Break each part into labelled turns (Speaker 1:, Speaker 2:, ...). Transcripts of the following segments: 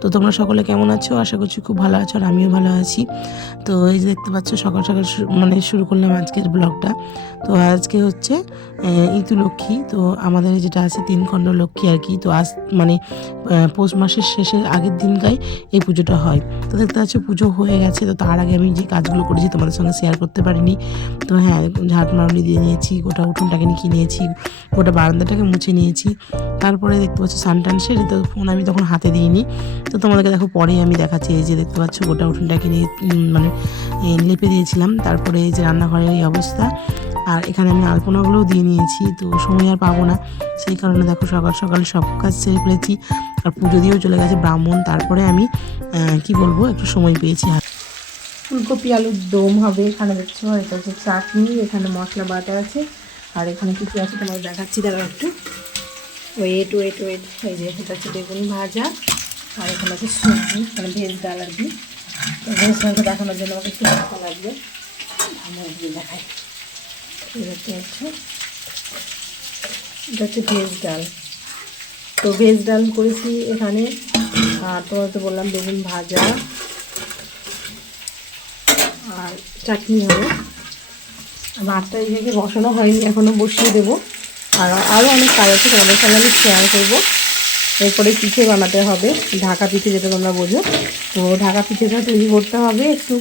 Speaker 1: তো তোমরা সকলে কেমন আছো? আশা করছি খুব ভালো আছো আর আমিও ভালো আছি। তো এই যে দেখতে পাচ্ছ, সকাল সকাল মানে শুরু করলাম আজকের ব্লগটা। তো আজকে হচ্ছে ইতু লক্ষ্মী তো আমাদের যেটা আছে, তিন খণ্ড লক্ষ্মী আর কি। তো আজ মানে পৌষ মাসের শেষের আগের দিনকাই এই পুজোটা হয়। তো দেখতে পাচ্ছ, পুজো হয়ে গেছে। তো তার আগে আমি যে কাজগুলো করেছি তোমাদের সঙ্গে শেয়ার করতে পারিনি। তো হ্যাঁ ঝাঁট মারুনি দিয়ে নিয়েছি, গোটা উঠোনটাকে নিয়ে নিয়েছি গোটা বারান্দাটাকে মুছে নিয়েছি। তারপরে দেখতে পাচ্ছ সানটান সেরে তো ফোন আমি তখন হাতে দিইনি। তো তোমাদেরকে দেখো, পরে আমি দেখাচ্ছি, এই যে দেখতে পাচ্ছ, গোটা উঠোনটাকে নিয়ে মানে লেপে দিয়েছিলাম। তারপরে এই যে রান্নাঘরের এই অবস্থা। আর এখানে আমি আলপনাগুলোও দিয়ে নিয়েছি, তো সময় আর পাবো না। সেই কারণে দেখো, সকাল সকাল সব কাজ সেরে ফেলেছি। আর পুজো দিয়েও চলে গেছে ব্রাহ্মণ। তারপরে আমি কি বলব, একটু সময় পেয়েছি। ফুলকপি, আলুর দম হবে এখানে, দেখছ? এটা হচ্ছে চাটনি, এখানে মশলা বাটা আছে। আর এখানে কিছু আছে তোমার দেখাচ্ছি? দাঁড়াও একটু। ওয়েট ওয়েট ওয়েট এই যে এটা হচ্ছে বেগুনি ভাজা। আর এখানে আছে সবজি মানে ভেজ ডাল আর কি। ভেজ ডালটা দেখানোর জন্য আমাকে একটু ভালো লাগবে। দেখাই। এটা হচ্ছে ভেজ ডাল। তো ভেজ ডাল করেছি এখানে। আর তোমার তো বললাম বেগুন ভাজা। আর চাটনি হবে। ভাতটা এই জায়গায় বসানো হয়নি এখনও বসিয়ে দেবো। আর আরও অনেক কাজ আছে, তোমাদের সঙ্গে আমি শেয়ার করব। এরপরে পিঠে বানাতে হবে। ঢাকা পিঠে যেটা তোমরা বোঝো। তো ঢাকা পিঠেটা তৈরি করতে হবে। একটু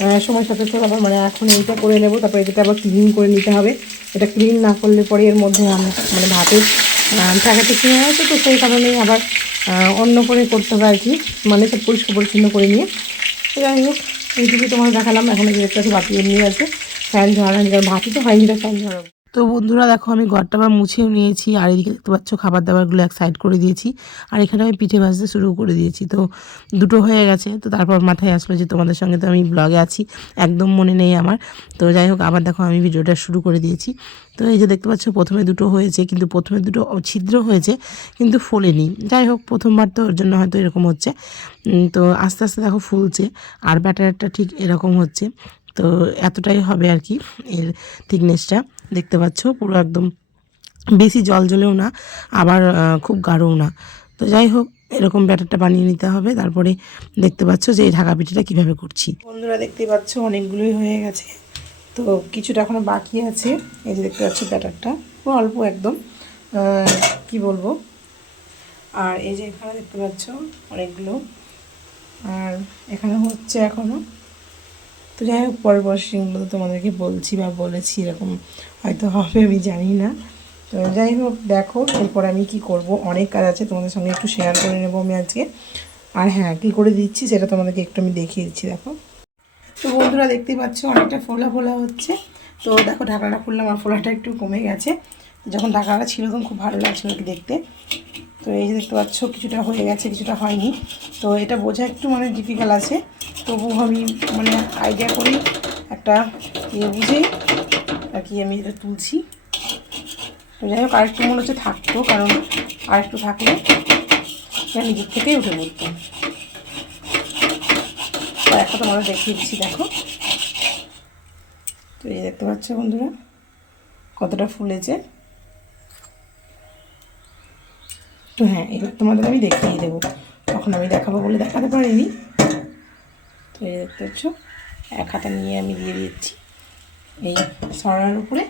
Speaker 1: সময় সময় সাপেক্ষ আবার মানে এখন এইটা করে নেব। তারপরে এটা আবার ক্লিন করে নিতে হবে। এটা ক্লিন না করলে পরে এর মধ্যে মানে ভাতের পিঠে হয়ে আছে। তো সেই কারণেই আবার অন্য করে করতে হবে আর কি। মানে সব পরিষ্কার পরিচ্ছন্ন করে নিয়ে। তো যাই হোক এইটুকু তোমার দেখালাম। এখন যে পাচ্ছি বাতি এমনি আছে। ফ্যান ঝরানি ভাতি তো হয়নি ফ্যান ঝরাবো। তো বন্ধুরা দেখো আমি ঘরটা আবার মুছেও নিয়েছি, আর এদিকে দেখতে পাচ্ছ খাবার দাবারগুলো এক সাইড করে দিয়েছি, আর এখানে আমি পিঠে ভাজতে শুরু করে দিয়েছি। তো দুটো হয়ে গেছে, তো তারপর মাথায় আসলো যে তোমাদের সঙ্গে তো আমি ব্লগে আছি, একদম মনে নেই আমার। তো যাই হোক, আবার দেখো আমি ভিডিওটা শুরু করে দিয়েছি। তো এই যে দেখতে পাচ্ছ প্রথমে দুটো হয়েছে, কিন্তু প্রথমে দুটো ছিদ্র হয়েছে, কিন্তু ফোলেনি। যাই হোক, প্রথমবার তো ওর জন্য হয়তো এরকম হচ্ছে। তো আস্তে আস্তে দেখো ফুলছে, আর ব্যাটারটা ঠিক এরকম হচ্ছে। তো এতটাই হবে আর কি এর থিকনেসটা দেখতে পাচ্ছ, পুরো একদম বেশি জল জলেও না, আবার খুব গাঢ়ও না। তো যাই হোক, এরকম ব্যাটারটা বানিয়ে নিতে হবে। তারপরে দেখতে পাচ্ছ যে এই ঢাকা পিঠিটা কীভাবে করছি। বন্ধুরা দেখতে পাচ্ছ, অনেকগুলোই হয়ে গেছে। তো কিছুটা এখনও বাকি আছে। এই যে দেখতে পাচ্ছ ব্যাটারটা খুব অল্প একদম। কি বলব? আর এই যে এখানে দেখতে পাচ্ছ অনেকগুলো। আর এখানে হচ্ছে এখনও তো যাই হোক, পরের বর্ষগুলো তো তোমাদেরকে বলছি বা বলেছি, এরকম হয়তো হবে, আমি জানি না। তো যাই হোক, দেখো, এরপর আমি কি করব? অনেক কাজ আছে, তোমাদের সঙ্গে একটু শেয়ার করে নেব আমি আজকে। আর হ্যাঁ কী করে দিচ্ছি সেটা তোমাদেরকে একটু আমি দেখিয়ে দিচ্ছি, দেখো। তো বন্ধুরা, দেখতেই পাচ্ছ, অনেকটা ফোলা ফোলা হচ্ছে। তো দেখো ঢাকাটা খুললাম, আর ফোলাটা একটু কমে গেছে। যখন ঢাকাটা ছিল, তখন খুব ভালো লাগছিল দেখতে। তো এই যে দেখতে পাচ্ছ, কিছুটা হয়ে গেছে, কিছুটা হয়নি। তো এটা বোঝা একটু মানে ডিফিকাল্ট আছে। তবু আমি মানে আইডিয়া করি, একটা ইয়ে বুঝে আর কি আমি এটা তুলছি। তো যাই হোক, আরেকটু মনে হচ্ছে থাকতো, কারণ আরেকটু থাকলে এটা নিজের থেকেই উঠে পড়তো। তো একটা তোমাদের দেখিয়ে দিচ্ছি, দেখো। তো এই দেখতে পাচ্ছ বন্ধুরা, কতটা ফুলেছে। তো হ্যাঁ এবার তোমাদের আমি দেখিয়ে দেবো। তখন আমি দেখাবো বলে দেখাতে পারিনি। এই দেখতে পাচ্ছ? এক হাতা নিয়ে আমি দিয়ে দিচ্ছি। এই সরার উপরে।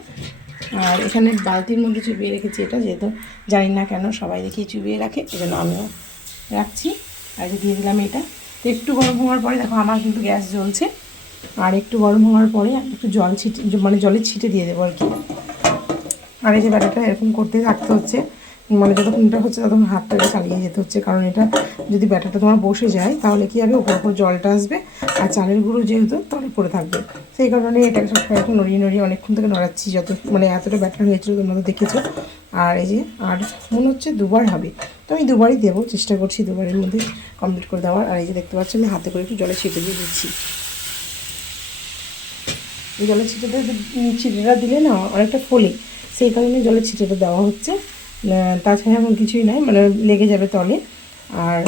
Speaker 1: আর এখানে বালতির মধ্যে চুবিয়ে রেখেছি এটা, যেহেতু জানি না কেন সবাই দেখি চুবিয়ে রাখে এই জন্য আমিও রাখছি। আর দিয়ে দিলাম এটা। তো একটু গরম হওয়ার পরে দেখো আমার কিন্তু গ্যাস জ্বলছে। আর একটু গরম হওয়ার পরে একটু জল ছিটে মানে জলে ছিটে দিয়ে দেবো আর কি। আর এই যে ব্যাটারটা এরকম করতে থাকতে হচ্ছে। মানে যতক্ষণ এটা হচ্ছে ততক্ষণ হাতটাকে চালিয়ে যেতে হচ্ছে, কারণ এটা যদি ব্যাটারটা তোমার বসে যায়, তাহলে কি হবে? ওপর উপর জলটা আসবে আর চালের গুঁড়ো যেহেতু তলে পড়ে থাকবে। সেই কারণে এটাকে সবসময় একটু নড়িয়ে নড়িয়ে অনেকক্ষণ থেকে নড়াচ্ছি, যত মানে এতটা ব্যাটার হয়েছিল তোমরা তো দেখেছ। আর এই যে, আর মনে হচ্ছে দুবার হবে। তো আমি দুবারই দেবো, চেষ্টা করছি দুবারের মধ্যে কমপ্লিট করে দেওয়ার। আর এই যে দেখতে পাচ্ছি, আমি হাতে করে একটু জলে ছিটে দিয়ে দিচ্ছি। জলের ছিটেটা ছিটেটা দিলে না অনেকটা ফোলে, সেই কারণে জলের ছিটেটা দেওয়া হচ্ছে। তাছাড়া এমন কিছুই নাই মানে লেগে যাবে তলে। আর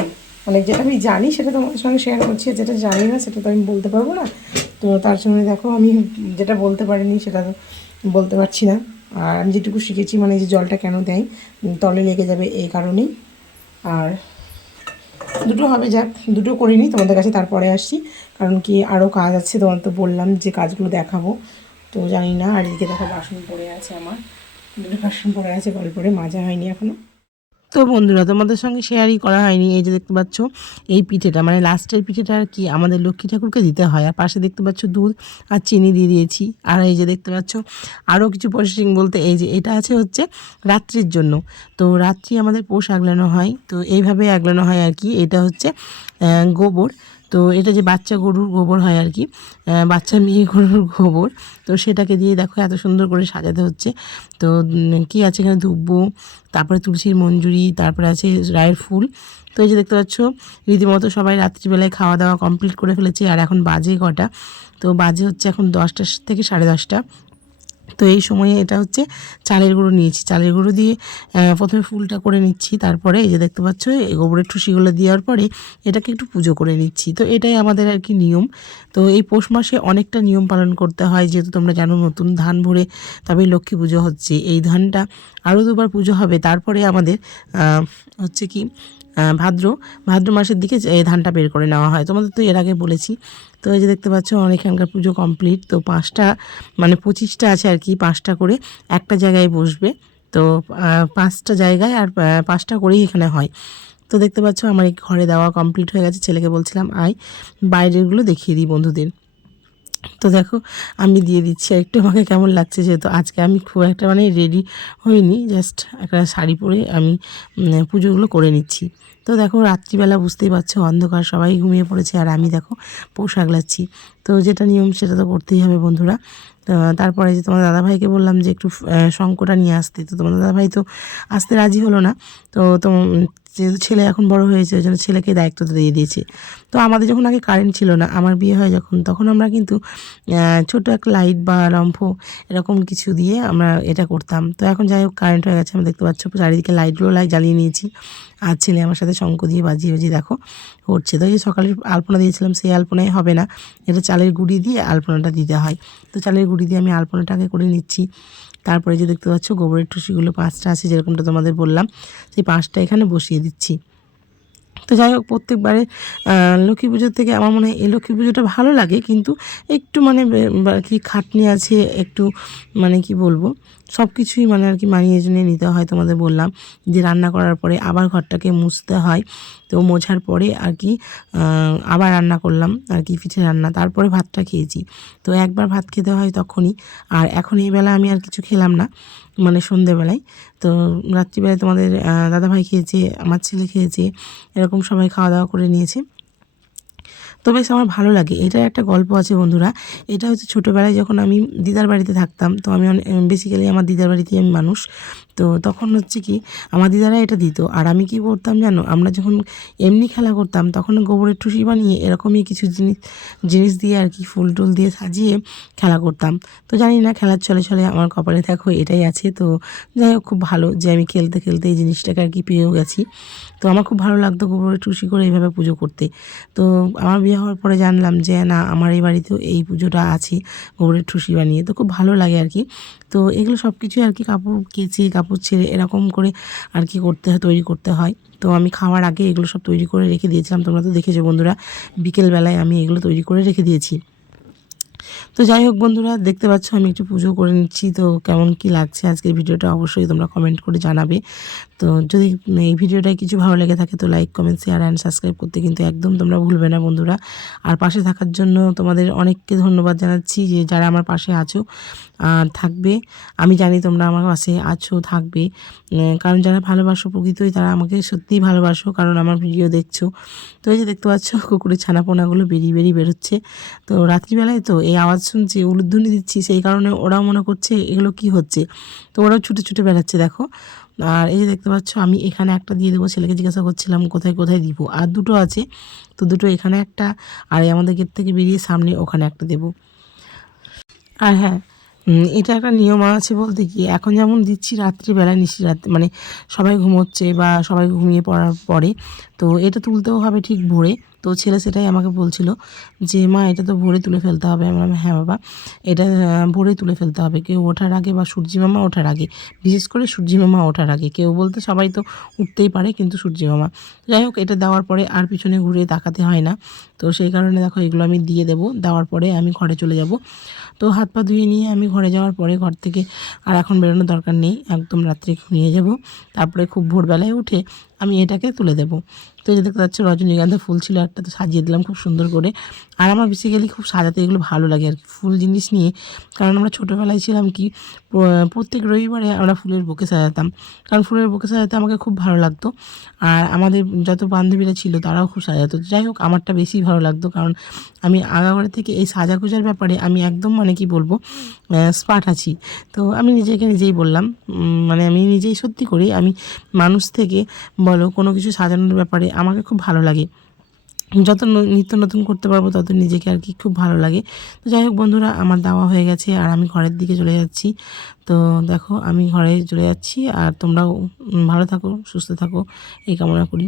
Speaker 1: মানে যেটা আমি জানি সেটা তোমাদের সঙ্গে শেয়ার করছি যেটা জানি না সেটা তো আমি বলতে পারব না। তো তার জন্য দেখো, আমি যেটা বলতে পারিনি সেটা বলতে পারছি না। আর আমি যেটুকু শিখেছি মানে যে জলটা কেন দেয় তলে লেগে যাবে এই কারণেই।
Speaker 2: আর দুটো হবে, যাক, দুটো করিনি তোমাদের কাছে তারপরে আসছি। কারণ কি আরও কাজ আছে, তোমার তো বললাম যে কাজগুলো দেখাবো। তো জানি না, আর এদিকে দেখো বাসন পড়ে আছে আমার। আছে কল করে মাজা হয়নি এখনও তো বন্ধুরা, তোমাদের সঙ্গে শেয়ারই করা হয়নি এই যে দেখতে পাচ্ছ এই পিঠেটা। মানে লাস্টের পিঠেটা আর কি আমাদের লক্ষ্মী ঠাকুরকে দিতে হয়। আর পাশে দেখতে পাচ্ছ দুধ আর চিনি দিয়ে দিয়েছি। আর এই যে দেখতে পাচ্ছ আরও কিছু প্রসেসিং বলতে এই যে এটা আছে হচ্ছে রাত্রির জন্য। তো রাত্রি আমাদের পোষ আগলানো হয়। তো এইভাবে আগলানো হয় আর কি। এটা হচ্ছে গোবর। তো এটা যে বাচ্চা গরুর গোবর হয় আর কি বাচ্চা মেয়ে গরুর গোবর, তো সেটাকে দিয়ে দেখো এত সুন্দর করে সাজাতে হচ্ছে। তো কি আছে এখানে? ধুব্বো তারপরে তুলসীর মঞ্জুরি, তারপরে আছে রায়ের ফুল। তো এই যে দেখতে পাচ্ছ, রীতিমতো সবাই রাত্রিবেলায় খাওয়া দাওয়া কমপ্লিট করে ফেলেছে, আর এখন বাজে কটা। তো বাজে হচ্ছে এখন দশটা থেকে সাড়ে দশটা। তো এই সময়ে এটা হচ্ছে চালের গুঁড়ো নিয়েছি। চালের গুঁড়ো দিয়ে প্রথমে ফুলটা করে নিচ্ছি, তারপরে এই যে দেখতে পাচ্ছ গোবরের ঠুসিগুলো দেওয়ার পরে এটাকে একটু পুজো করে নিচ্ছি। তো এটাই আমাদের আর কি নিয়ম। তো এই পৌষ মাসে অনেকটা নিয়ম পালন করতে হয়, যেহেতু তোমরা জানো নতুন ধান ভরে তবেই লক্ষ্মী পুজো হচ্ছে। এই ধানটা আরও দুবার পুজো হবে, তারপরে আমাদের হচ্ছে কি ভাদ্র ভাদ্র মাসের দিকে এই ধানটা বের করে নেওয়া হয়। তোমাদের তো এর আগে বলেছি। তো এই যে দেখতে পাচ্ছ, অনেকখানকার পুজো কমপ্লিট তো পাঁচটা মানে পঁচিশটা আছে আর কি, পাঁচটা করে একটা জায়গায় বসবে। তো পাঁচটা জায়গায় আর পাঁচটা করেই এখানে হয়। তো দেখতে পাচ্ছ, আমার এই ঘরে দেওয়া কমপ্লিট হয়ে গেছে। ছেলেকে বলছিলাম, আয়, বাইরেরগুলো দেখিয়ে দিই বন্ধুদের। তো দেখো, আমি দিয়ে দিচ্ছি আর একটু। আমাকে কেমন লাগছে যেহেতু আজকে আমি খুব একটা মানে রেডি হইনি। জাস্ট একটা শাড়ি পরে আমি পুজোগুলো করে নিচ্ছি। তো দেখো, রাত্রিবেলা বুঝতেই পারছ, অন্ধকার, সবাই ঘুমিয়ে পড়েছে, আর আমি দেখো পোশাক লাচ্ছি। তো যেটা নিয়ম, সেটা তো করতেই হবে বন্ধুরা। তারপরে যে তোমার দাদাভাইকে বললাম যে একটু শঙ্কটা নিয়ে আসতে। তো তোমার দাদাভাই তো আসতে রাজি হলো না। তো যেহেতু ছেলে এখন বড় হয়েছে, ওই জন্য ছেলেকে দায়িত্বটা দিয়ে দিয়েছে। তো আমাদের যখন আগে কারেন্ট ছিল না, আমার বিয়ে হয় যখন, তখন আমরা কিন্তু ছোট একটা লাইট বা লম্ফ এরকম কিছু দিয়ে আমরা এটা করতাম। তো এখন যাই হোক, কারেন্ট হয়ে গেছে, আমরা দেখতে পাচ্ছ, চারিদিকে লাইটগুলো লাইট জ্বালিয়ে নিয়েছি। আর ছেলে আমার সাথে শঙ্খ দিয়ে বাজিয়ে বাজিয়ে দেখো করছে তো এই যে সকালের আলপনা দিয়েছিলাম, সেই আলপনাই হবে না। এটা চালের গুঁড়ি দিয়ে আলপনাটা দিতে হয়। তো চালের গুঁড়ি দিয়ে আমি আলপনাটাকে করে নিচ্ছি। তারপরে যে দেখতে পাচ্ছ গোবরের টুসিগুলো, পাঁচটা আছে যেরকমটা তোমাদের বললাম, সেই পাঁচটা এখানে বসিয়ে দিচ্ছি। তো যাই হোক, প্রত্যেকবারে লক্ষ্মী পুজোর থেকে আমার মনে হয় এই লক্ষ্মী পুজোটা ভালো লাগে, কিন্তু একটু মানে কি খাটনি আছে, একটু মানে কি বলব সব কিছুই মানে আর কি মানিয়ে জুনিয়ে নিতে হয় তোমাদের বললাম, যে রান্না করার পরে আবার ঘরটাকে মুছতে হয়। তো মোছার পরে আর কি আবার রান্না করলাম, আর কি পিঠে রান্না। তারপরে ভাতটা খেয়েছি। তো একবার ভাত খেতে হয় তখনই। আর এখন এই বেলা আমি আর কিছু খেলাম না মানে সন্ধেবেলায়। তো রাত্রিবেলায় তোমাদের দাদাভাই খেয়েছে, আমার ছেলে খেয়েছে, এরকম সবাই খাওয়া দাওয়া করে নিয়েছে। তো বেশ আমার ভালো লাগে। এটার একটা গল্প আছে বন্ধুরা। এটা হচ্ছে ছোটোবেলায় যখন আমি দিদার বাড়িতে থাকতাম, তো আমি বেসিক্যালি আমার দিদার বাড়িতেই আমি মানুষ। তো তখন হচ্ছে কি আমার দিদারা এটা দিত। আর আমি কি করতাম জানো? আমরা যখন এমনি খেলা করতাম, তখন গোবরের টুসি বানিয়ে এরকমই কিছু জিনিস জিনিস দিয়ে আর কি ফুল টুল দিয়ে সাজিয়ে খেলা করতাম। তো জানি না, খেলার চলে চলে আমার কপালে দেখো এটাই আছে। তো যাই হোক, খুব ভালো যে আমি খেলতে খেলতে এই জিনিসটাকে আর কি পেয়েও গেছি। তো আমার খুব ভালো লাগতো গোবরের টুসি করে এইভাবে পুজো করতে। তো আমার বিয়ে হওয়ার পরে জানলাম যে না, আমার এই বাড়িতেও এই পুজোটা আছে গোবরের টুসি বানিয়ে। তো খুব ভালো লাগে আর কি। তো এগুলো সব কিছুই আর কি কাপড় কেচে, কাপড় ছেড়ে এরকম করে আর কি করতে হয়, তৈরি করতে হয়। তো আমি খাওয়ার আগে এগুলো সব তৈরি করে রেখে দিয়েছিলাম। তোমরা তো দেখেছ বন্ধুরা, বিকেলবেলায় আমি এগুলো তৈরি করে রেখে দিয়েছি। তো যাই হোক বন্ধুরা, দেখতে পাচ্ছ আমি একটু পুজো করে নিচ্ছি, তো কেমন কি লাগছে আজকের ভিডিওটা অবশ্যই তোমরা কমেন্ট করে জানাবে। তো যদি এই ভিডিওটায় কিছু ভালো লেগে থাকে তো like comment share and subscribe করতে কিন্তু একদম তোমরা ভুলবে না বন্ধুরা। আর পাশে থাকার জন্য তোমাদের অনেককে ধন্যবাদ জানাচ্ছি যে যারা আমার পাশে আছো আর থাকবে। আমি জানি তোমরা আমার পাশে আছো, থাকবে। কারণ যারা ভালোবাসো প্রকৃতই তারা আমাকে সত্যিই ভালোবাসো, কারণ আমার ভিডিও দেখছ। তো এই যে দেখতে পাচ্ছ, কুকুরের ছানাপোনাগুলো বেরিয়ে বেরিয়ে বেরোচ্ছে। তো রাত্রিবেলায় তো এই আওয়াজ শুনছি উলুধ্বনি দিচ্ছি, সেই কারণে ওরাও মনে করছে এগুলো কি হচ্ছে। তো ওরাও ছুটে ছুটে বেড়াচ্ছে, দেখো। আর এই যে দেখতে পাচ্ছ, আমি এখানে একটা দিয়ে দেবো, ছেলেকে জিজ্ঞাসা করছিলাম, কোথায় কোথায় দিব? আর দুটো আছে, তো দুটো এখানে একটা, আর আমাদের গেট থেকে বেরিয়ে সামনে ওখানে একটা দেবো। আর হ্যাঁ এটা একটা নিয়ম আছে বলতে কি, এখন যেমন দিচ্ছি রাত্রিবেলা নিশি রাত্রি মানে সবাই ঘুমোচ্ছে বা সবাই ঘুমিয়ে পড়ার পরে তো এটা তুলতেও হবে ঠিক ভোরে। তো ছেলে সেটাই আমাকে বলছিল যে, মা, এটা তো ভোরে তুলে ফেলতে হবে। আমি বললাম হ্যাঁ বাবা, এটা ভোরে তুলে ফেলতে হবে। কেউ ওঠার আগে বা সূর্যি মামা ওঠার আগে, বিশেষ করে সূর্যি মামা ওঠার আগে, কেউ বলতে সবাই তো উঠতেই পারে কিন্তু সূর্যি মামা। যাই হোক, এটা দেওয়ার পরে আর পিছনে ঘুরে তাকাতে হয় না। তো সেই কারণে দেখো, এগুলো আমি দিয়ে দেবো। দেওয়ার পরে আমি ঘরে চলে যাব। তো হাত পা ধুয়ে নিয়ে আমি ঘরে যাওয়ার পরে ঘর থেকে আর এখন বেরোনোর দরকার নেই। একদম রাত্রে ঘুমিয়ে যাব। তারপরে খুব ভোরবেলায় উঠে আমি এটাকে তুলে দেবো। তো এই যে দেখতে পাচ্ছ, রজনীগন্ধা ফুল ছিল একটা, তো সাজিয়ে দিলাম খুব সুন্দর করে। আর আমার বেসিক্যালি খুব সাজাতে এগুলো ভালো লাগে আর কি, ফুল জিনিস নিয়ে। কারণ আমরা ছোটোবেলায় ছিলাম কি প্রত্যেক রবিবারে আমরা ফুলের বুকে সাজাতাম। কারণ ফুলের বুকে সাজাতে আমাকে খুব ভালো লাগতো। আর আমাদের যত বান্ধবীরা ছিল তারাও খুব সাজাতো। যাই হোক, আমারটা বেশি ভালো লাগতো কারণ আমি আগাগোড়া থেকে এই সাজাগোজার ব্যাপারে আমি একদম মানে কি বলব স্মার্ট আছি। তো আমি নিজেকে নিজেই বললাম মানে আমি নিজেই সত্যি করি, আমি মানুষ থেকে বলো কোনো কিছু সাজানোর ব্যাপারে আমাকে খুব ভালো লাগে। যত নিত্য নতুন করতে পারব, তত নিজেকে আর কি খুব ভালো লাগে। তো যাই হোক বন্ধুরা, আমার দাওয়া হয়ে গেছে আর আমি ঘরের দিকে চলে যাচ্ছি। তো দেখো, আমি ঘরে চলে যাচ্ছি আর তোমরাও ভালো থাকো, সুস্থ থাকো, এই কামনা করি।